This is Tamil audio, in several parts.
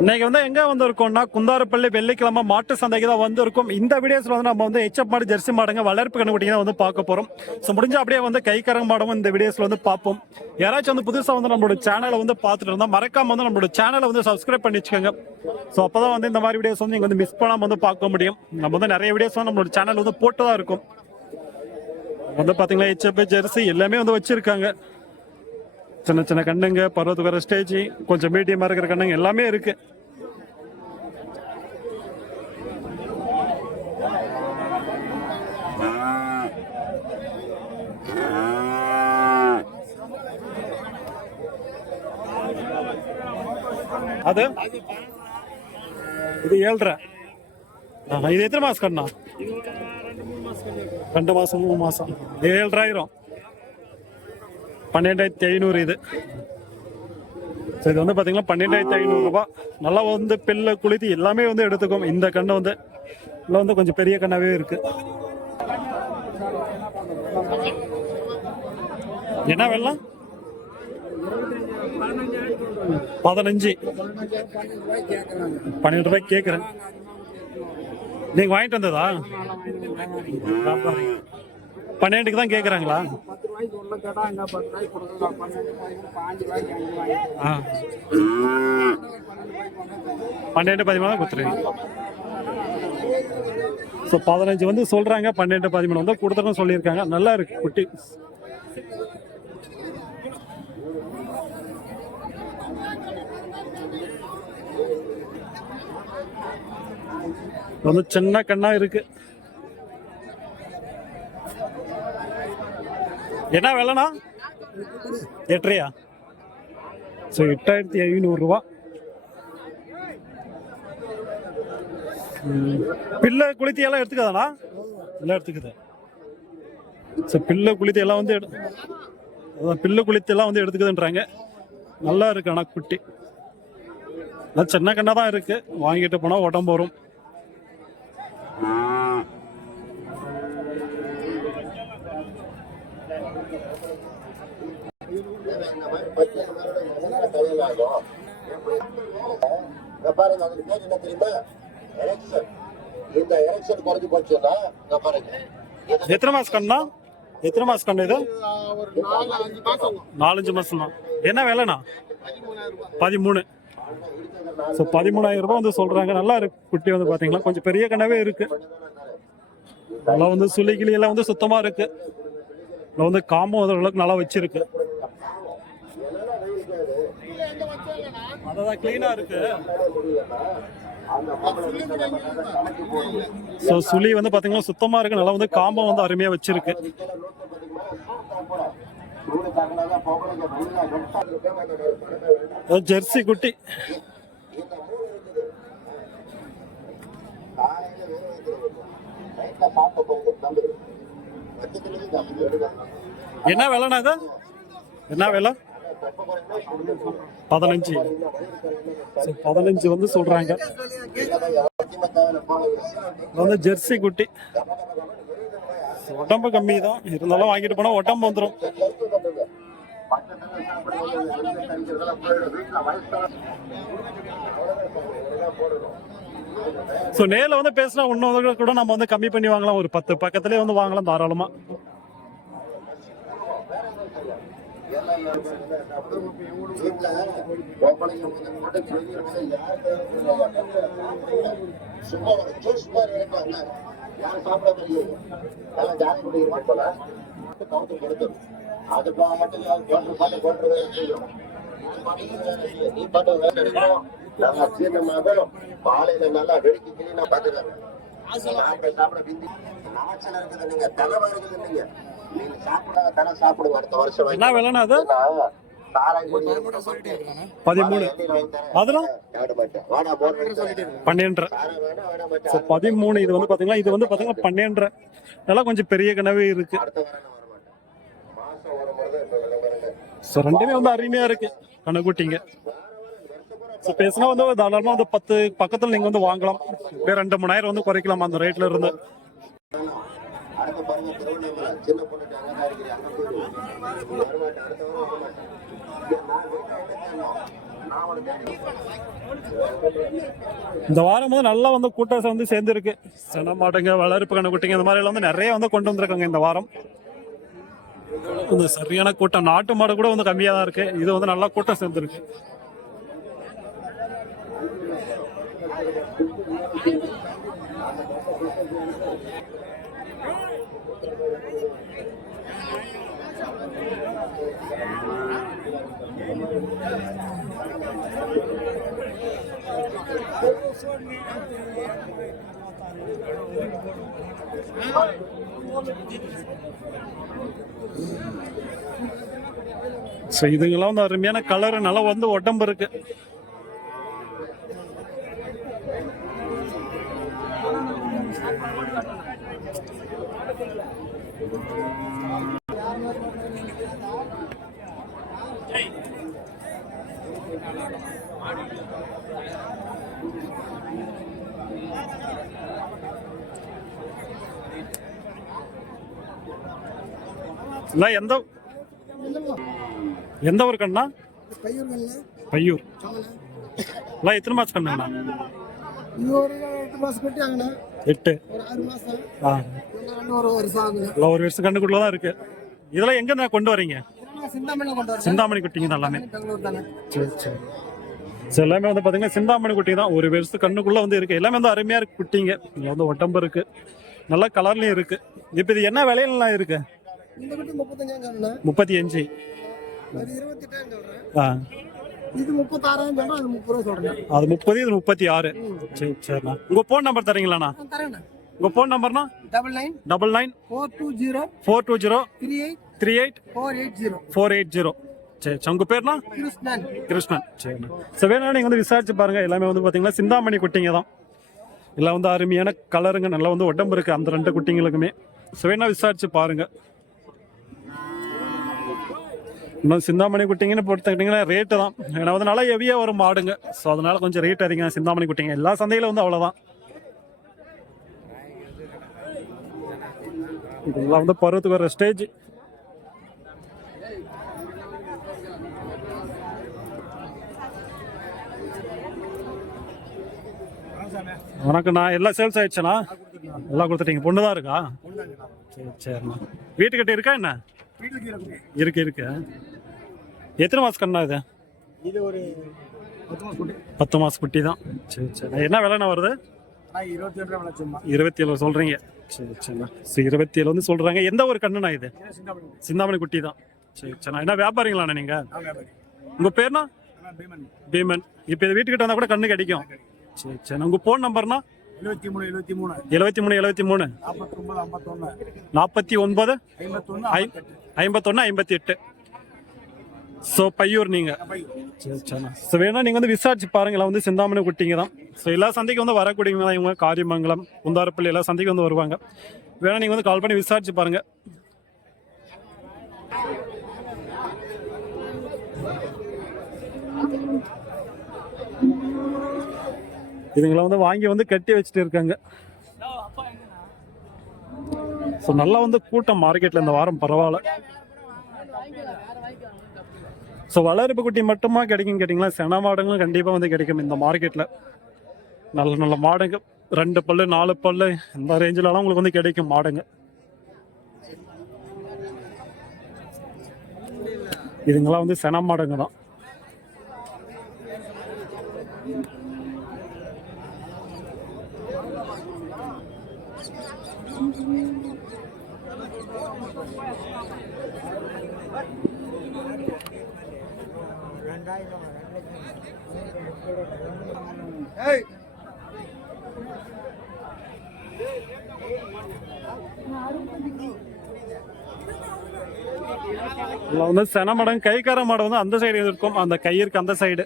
இன்னைக்கு வந்து எங்க வந்திருக்கோம்னா குந்தாரப்பள்ளி வெள்ளிக்கிழமை மாட்டு சந்தைக்கு தான் வந்திருக்கோம். இந்த வீடியோஸ்ல வந்து நம்ம வந்து எச்சப் மாடு ஜெர்சி மாடுங்க வளர்ப்பு கண்டுபிடிங்க வந்து பார்க்க போறோம். ஸோ முடிஞ்ச அப்படியே வந்து கைக்கரங்க மாடும் இந்த வீடியோஸ்ல வந்து பார்ப்போம். யாராச்சும் வந்து புதுசா வந்து நம்மளோட சேனலை வந்து பார்த்துட்டு இருந்தால் மறக்காம வந்து நம்மளோட சேனலை வந்து சப்ஸ்கிரைப் பண்ணி வச்சுக்கோங்க. ஸோ அப்போதான் வந்து இந்த மாதிரி வீடியோஸ் வந்து இங்கே வந்து மிஸ் பண்ணாம வந்து பார்க்க முடியும். நம்ம வந்து நிறைய வீடியோஸ் வந்து நம்மளோட சேனல் வந்து போட்டு தான் இருக்கும். வந்து பாத்தீங்கன்னா எச்சப் ஜெர்சி எல்லாமே வந்து வச்சிருக்காங்க. சின்ன சின்ன கண்ணுங்க பருவத்துக்கு வர ஸ்டேஜ் கொஞ்சம் மீடியமாக இருக்கிற கண்ணுங்க எல்லாமே இருக்கு. அது? இது ஏழ்ரை. இது எத்தனை மாசம் கண்ணா? ரெண்டு மாசம் மூணு மாசம். இது பன்னெண்டாயிரத்தி ஐநூறு இது. ஸோ இது வந்து பார்த்தீங்கன்னா பன்னெண்டாயிரத்தி ஐநூறுரூபா நல்லா வந்து பில்லை குளித்து எல்லாமே வந்து எடுத்துக்கும் இந்த கண்ணு வந்து இல்லை வந்து கொஞ்சம் பெரிய கண்ணாவே இருக்கு. என்ன வெள்ளம்? பதினஞ்சு. பன்னெண்டு ரூபாய்க்கு கேட்குறேன் நீங்கள் வாங்கிட்டு வந்ததா? பன்னெண்டுக்கு தான் கேட்குறாங்களா பத்து ரூபாய்க்கு கொடுக்கலாம் பன்னெண்டு ரூபாய்க்கு பாஞ்சு ரூபாய்க்கு அஞ்சு ரூபாய்க்கு பன்னெண்டு பதிமூணு தான் கொடுத்துருங்க. ஸோ பதினஞ்சு வந்து சொல்றாங்க பன்னெண்டு பதிமூணு வந்து கொடுத்துருன்னு சொல்லியிருக்காங்க. நல்லா இருக்கு குட்டி. வந்து சின்ன கண்ணா இருக்கு. என்ன விலைண்ணா? எட்டரையா ஸோ எட்டாயிரத்தி ஐநூறுரூவா பிள்ளை குளித்தி எல்லாம் எடுத்துக்காதாண்ணா? எல்லாம் எடுத்துக்குது. ஸோ பிள்ளை குளித்தி எல்லாம் வந்து எடு- அதான் பிள்ளை குளித்தி எல்லாம் வந்து எடுத்துக்குதுன்றாங்க. நல்லா இருக்கு ஆனால் குட்டி. அதான் சின்ன கண்ணா தான் இருக்குது வாங்கிட்டு போனால் உடம்பு வரும். பாருங்க அதுக்கு பேர் என்ன தெரியுமா எலெக்ஷன் இந்த எலெக்ஷன் குறைஞ்சு போச்சுன்னா பாருங்க எத்தனை மாசம் கண்ணா? எத்தனை மாசம் கண்ணு இது? நாலஞ்சு மாசம் தான் என்ன வேலைண்ணா? பதிமூணு. ஸோ பதிமூணாயிரம் ரூபாய் வந்து சொல்றாங்க. நல்லா இருக்கு. குட்டி வந்து பாத்தீங்களா கொஞ்சம் பெரிய கண்ணாவே இருக்கு. நல்லா வந்து சுளி கிளி எல்லாம் வந்து சுத்தமா இருக்கு. வந்து காம்போ வந்து ஓரளவுக்கு நல்லா வச்சிருக்கு. அதான் கிளீனா இருக்கு. ஸோ சுளி வந்து பார்த்தீங்கன்னா சுத்தமாக இருக்கு. நல்லா வந்து காம்போ வந்து அருமையாக வச்சிருக்கு. ஜெர்சி குட்டி. என்ன விலைண்ணா இது? என்ன விலை? பதினஞ்சு. ஸோ பதினஞ்சு வந்து சொல்றாங்க. இது வந்து ஜெர்சி குட்டி. உடம்பு கம்மி தான் இருந்தாலும் வாங்கிட்டு போனா உடம்பு வந்துடும் ஸோ நேரில் வந்து பேசினா இன்னொரு கூட நம்ம வந்து கம்மி பண்ணி வாங்கலாம். ஒரு பத்து பக்கத்துலேயே வந்து வாங்கலாம் தாராளமாக சும்மா ஒரு ஜூஸ் மாதிரி இருக்காங்க யாரும் சாப்பிட முடியும் எல்லாம் ஜாலி குடிக்கிறோம் போல கவுண்டர் கொடுத்து அது மட்டும் கோட்டர் பாட்டு கோட்டர் வேலை செய்யும் இது பாட்டுக்கு வேலை நீ பாட்டு வேலை எடுக்கணும் நாங்க சீன பாலையில நல்லா வெடிக்கி கிளீனா பாத்துக்கிறேன் நாங்க சாப்பிட பிந்தி நாச்சல் இருக்குது நீங்க தலைவா இருக்குது நீங்க நீங்க அடுத்த வருஷம் என்ன விலைண்ணா அது? பதிமூணு. அதெல்லாம்? பன்னெண்டரை. ஸோ பதிமூணு இது வந்து பார்த்தீங்கன்னா இது வந்து பார்த்தீங்கன்னா பன்னெண்டரை. நல்லா கொஞ்சம் பெரிய கனவே இருக்கு. ஸோ ரெண்டுமே வந்து அருமையா இருக்கு. கணக்குட்டிங்க ஸோ பேசினா வந்து தாராளமாக வந்து பத்து பக்கத்தில் நீங்கள் வந்து வாங்கலாம். ரெண்டு மூணாயிரம் வந்து குறைக்கலாம் அந்த ரேட்ல இருந்து. அடுத்த பாருங்க திருவண்ணாமலை சின்ன பொண்ணு அங்கதான் இருக்கிறேன் அங்க போயிடுவோம் வரமாட்டேன் அடுத்த வாரம் வரமாட்டேன் நான் வீட்டுல என்ன செய்யணும்? இந்த வாரம் வந்து நல்லா வந்து கூட்டாசம் வந்து சேர்ந்துருக்கு. சென மாட்டுங்க வளர்ப்பு கண்ணுக்குட்டிங்க இந்த மாதிரி எல்லாம் வந்து நிறைய வந்து கொண்டு வந்திருக்காங்க இந்த வாரம். இந்த சரியான கூட்டம் நாட்டு மாடு கூட வந்து கம்மியா தான் இருக்கு. இது வந்து நல்லா கூட்டம் சேர்ந்துருக்கு. ஸோ இதுங்கெல்லாம் வந்து அருமையான கலர் நல்லா வந்து உடம்பு இருக்கு. இல்லை எந்த எந்த ஒரு கண்ணா? பையூர். இல்லை எத்தனை மாசம் கண்ணுங்கண்ணா எட்டு. ஆ. ஒரு வருஷம் இல்லை ஒரு வருஷம் கண்ணுக்குள்ள தான் இருக்கு. இதெல்லாம் எங்க கொண்டு வரீங்க? சிந்தாமணி குட்டிங்க தான் எல்லாமே. சரி சரி. சரி எல்லாமே வந்து பார்த்தீங்கன்னா சிந்தாமணி குட்டி தான். ஒரு வருஷத்து கண்ணுக்குள்ளே வந்து இருக்குது எல்லாமே வந்து அருமையாக இருக்குது குட்டிங்க. இங்கே வந்து உடம்பு இருக்குது நல்லா கலர்லேயும் இருக்குது இப்போ இது என்ன விலையிலாம் இருக்குது இந்த முப்பத்தி அஞ்சு. அது சொல்றேன். ஆ. இது முப்பத்தாறாயிரம் சொல்றேன் அது முப்பது ரூபா சொல்றேன். அது முப்பது இது முப்பத்தி ஆறு. சரி சரிண்ணா. உங்க ஃபோன் நம்பர் தரீங்களாண்ணா? தரேண்ணா. உங்க phone நம்பர்னா double nine double nine four two zero four two zero three eight three eight four eight zero. Four eight zero. சரி சரி உங்க பேர்னா? கிருஷ்ணன். கிருஷ்ணன். சரிண்ணா. ஸோ வேணா நீங்கள் வந்து விசாரிச்சு பாருங்க. எல்லாமே வந்து பார்த்தீங்கன்னா சிந்தாமணி குட்டிங்க தான். எல்லாம் வந்து அருமையான கலருங்க நல்லா வந்து உடம்பு இருக்கு. அந்த ரெண்டு குட்டிங்களுக்குமே. ஸோ வேணா விசாரிச்சு பாருங்க. இன்னும் சிந்தாமணி குட்டிங்கன்னு பொறுத்துக்கிட்டிங்கன்னா ரேட்டு தான். ஏன்னா வந்து நல்லா ஹெவியாக வரும் மாடுங்க. ஸோ அதனால கொஞ்சம் ரேட் அதிகம் சிந்தாமணி குட்டிங்க. எல்லா சந்தையில வந்து அவ்வளோதான் இதெல்லாம் வந்து பருவத்துக்கு வர ஸ்டேஜ் வணக்கண்ணா எல்லாம் சேல்ஸ் ஆயிடுச்சுண்ணா எல்லாம் கொடுத்துட்டீங்க பொண்ணு தான் இருக்கா? சரி சரிண்ணா வீட்டுக்கிட்ட இருக்கா என்ன? இருக்கு இருக்கு. எத்தனை மாசம் கண்ணா இது? இது ஒரு பத்து மாசம் குட்டி. தான். சரி சரி. என்ன விலைண்ணா வருது? இருபத்தி ஏழு சொல்றீங்க. சரி சரிண்ணா சரி இருபத்தி ஏழு வந்து சொல்றாங்க. எந்த ஒரு கண்ணுண்ணா இது? சிந்தாமணி சிந்தாமணி குட்டி தான். சரி சரிண்ணா என்ன வியாபாரிங்களாண்ணா நீங்க? நான் வியாபாரி. உங்க பேர்னா பீமன். பீமன். இப்போ இது வீட்டுக்கிட்ட வந்தா கூட கண்ணு கிடைக்கும். சரி சரி உங்க ஃபோன் நம்பர்னா எழுபத்தி மூணு எழுபத்தி மூணு. எழுபத்தி மூணு எழுபத்தி மூணு. ஐம்பத்தொன்று நாற்பத்தி ஒன்பது ஐம்பத்தொன்று ஐ- ஐம்பத்தொன்னு ஐம்பத்தி எட்டு ஸோ பையூர் நீங்கள் சரி ஸோ வேணா நீங்கள் வந்து விசாரிச்சு பாருங்களா வந்து சிந்தாமணி குட்டிங்க தான். ஸோ எல்லா சந்தைக்கும் வந்து வரக்கூடியவங்க தான் இவங்க. காரியமங்கலம் குந்தாரப்பள்ளி எல்லா சந்தைக்கும் வந்து வருவாங்க. வேணா நீங்கள் வந்து கால் பண்ணி விசாரிச்சு பாருங்கள் இதுங்களை வந்து வாங்கி வந்து கட்டி வச்சுட்டு இருக்காங்க. ஸோ நல்லா வந்து கூட்டம் மார்க்கெட்டில் இந்த வாரம் பரவாயில்ல. ஸோ வளர்ப்பு குட்டி மட்டுமா கிடைக்கும் கேட்டிங்களா? சென மாடுங்களும் கண்டிப்பாக வந்து கிடைக்கும் இந்த மார்க்கெட்டில் நல்ல நல்ல மாடுங்க. ரெண்டு பல்லு நாலு பல்லு இந்த ரேஞ்சிலலாம் உங்களுக்கு வந்து கிடைக்கும் மாடுங்க. இதுங்கெல்லாம் வந்து சென மாடுங்க தான். வந்து சென கைக்கார மாடு வந்து அந்த சைடு இருக்கும். அந்த கை அந்த சைடு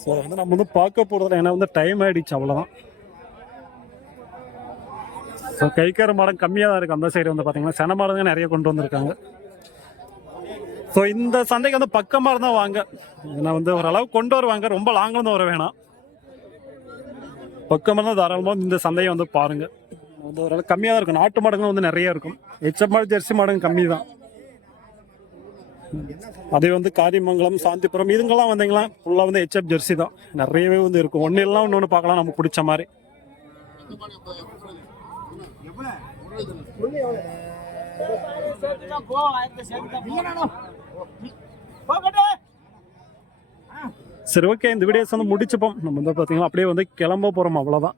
ஸோ வந்து நம்ம வந்து பார்க்க போகிறது ஏன்னா வந்து டைம் ஆயிடுச்சு அவ்வளோதான் ஸோ கைக்கார மாடம் கம்மியாக தான் இருக்கும் அந்த சைடு வந்து பார்த்தீங்கன்னா சென மாடுங்க நிறைய கொண்டு வந்திருக்காங்க. ஸோ இந்த சந்தைக்கு வந்து பக்கமாக இருந்தால் வாங்க. ஏன்னா வந்து ஓரளவு கொண்டு வருவாங்க. ரொம்ப லாங்கில் வந்து வர வேணாம். பக்கமாக இருந்தால் தாராளமாக இந்த சந்தையை வந்து பாருங்கள் வந்து ஓரளவு கம்மியாக தான் இருக்கும். நாட்டு மாடுங்களும் வந்து நிறைய இருக்கும். எச்ச மாடு ஜெர்சி மாடுங்க கம்மி தான். அதே வந்து காரியமங்கலம் சாந்திபுரம் இதுங்கெல்லாம் வந்தீங்களா ஃபுல்லாக வந்து ஹெச்எப் ஜெர்சி தான். நிறையவே வந்து இருக்கும். ஒன்று எல்லாம் ஒன்று ஒன்று பார்க்கலாம். நமக்கு பிடிச்ச மாதிரி. சரி ஓகே இந்த வீடியோஸ் வந்து முடிச்சுப்போம். நம்ம வந்து பார்த்தீங்கன்னா அப்படியே வந்து கிளம்ப போகிறோம் அவ்வளோதான்